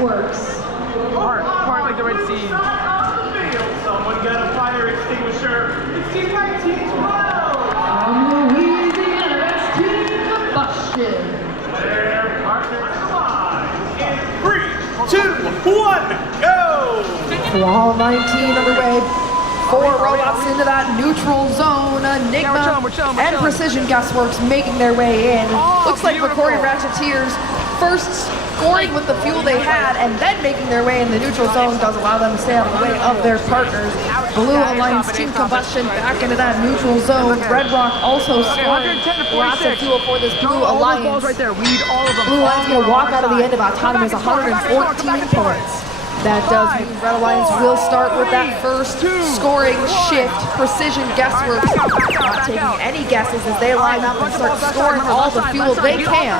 Gasworks. Part like the Red Sea. Someone got a fire extinguisher. It's Q19 From Louisiana, that's Team Combustion. Their partners alive. In 3, 2, 1, go! Qual 19 underway. 4 robots into that neutral zone. Enigma and Precision Gasworks making their way in. Looks like McCory Ratcheteers first scoring with the fuel they had and then making their way in the neutral zone does allow them to stay out of the way of their partners. Blue Alliance Team Combustion back into that neutral zone. Red Rock also scoring lots of fuel for this Blue Alliance. Blue Alliance going to walk out of the end of autonomous 114 points. That does mean Red Alliance will start with that first scoring shift. Precision Gasworks not taking any guesses as they line up and start scoring all the fuel they can.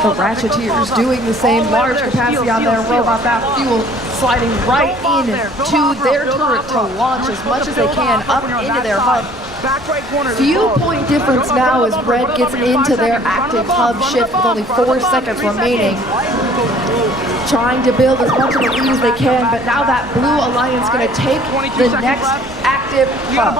The Ratcheteers doing the same, large capacity on their robot. That fuel sliding right into their turret to launch as much as they can up into their hub. Few point difference now as Red gets into their active hub shift with only 4 seconds remaining. Trying to build as much of a lead as they can, but now that Blue Alliance going to take the next active hub.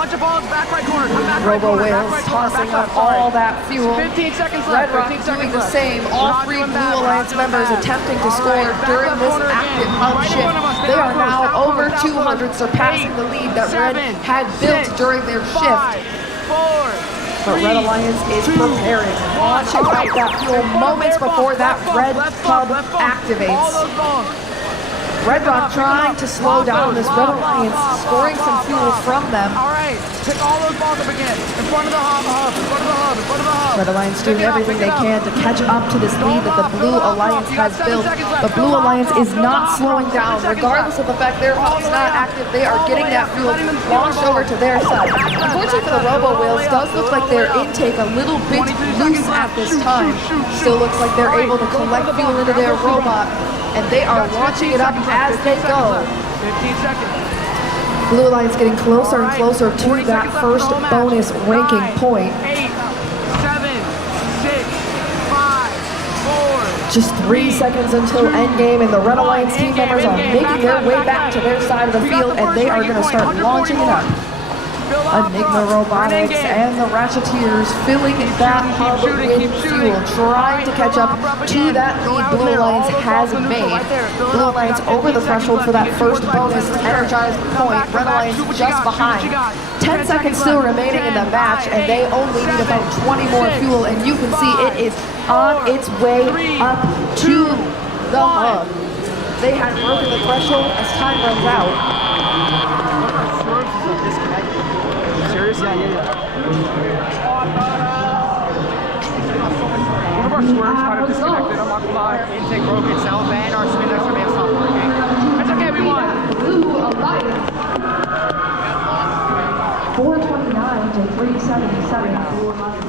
Robo Whales tossing up all that fuel. Red Rock doing the same. All 3 Blue Alliance members attempting to score during this active hub shift. They are now over 200, surpassing the lead that Red had built during their shift. But Red Alliance is preparing, launching out that fuel moments before that Red hub activates. Red Rock trying to slow down this Red Alliance, scoring some fuel from them. Pick all those balls up again. In front of the hub, in front of the hub, in front of the hub. Red Alliance doing everything they can to catch up to this lead that the Blue Alliance has built. The Blue Alliance is not slowing down, regardless of the fact their hub's not active. They are getting that fuel launched over to their side. Unfortunately for the Robo Whales, does look like their intake a little bit loose at this time. Still looks like they're able to collect fuel into their robot, and they are launching it up as they go. 15 seconds. Blue Alliance getting closer and closer to that first bonus ranking point. 8, 7, 6, 5, 4. Just 3 seconds until endgame, and the Red Alliance team members are making their way back to their side of the field, and they are going to start launching it up. Enigma Robotics and the Ratcheteers filling that hub with fuel, trying to catch up to that lead Blue Alliance has made. Blue Alliance over the threshold for that first bonus energized point. Red Alliance just behind. 10 seconds still remaining in the match, and they only need about 20 more fuel, and you can see it is on its way up to the hub. They had broken the threshold as time runs out. Serious? Yeah. One of our swerves kind of disconnected, I'm not gonna lie. Intake broken itself, and our spin extra may have stopped working. It's okay, we won. Blue Alliance. 429 to 377. Blue Alliance.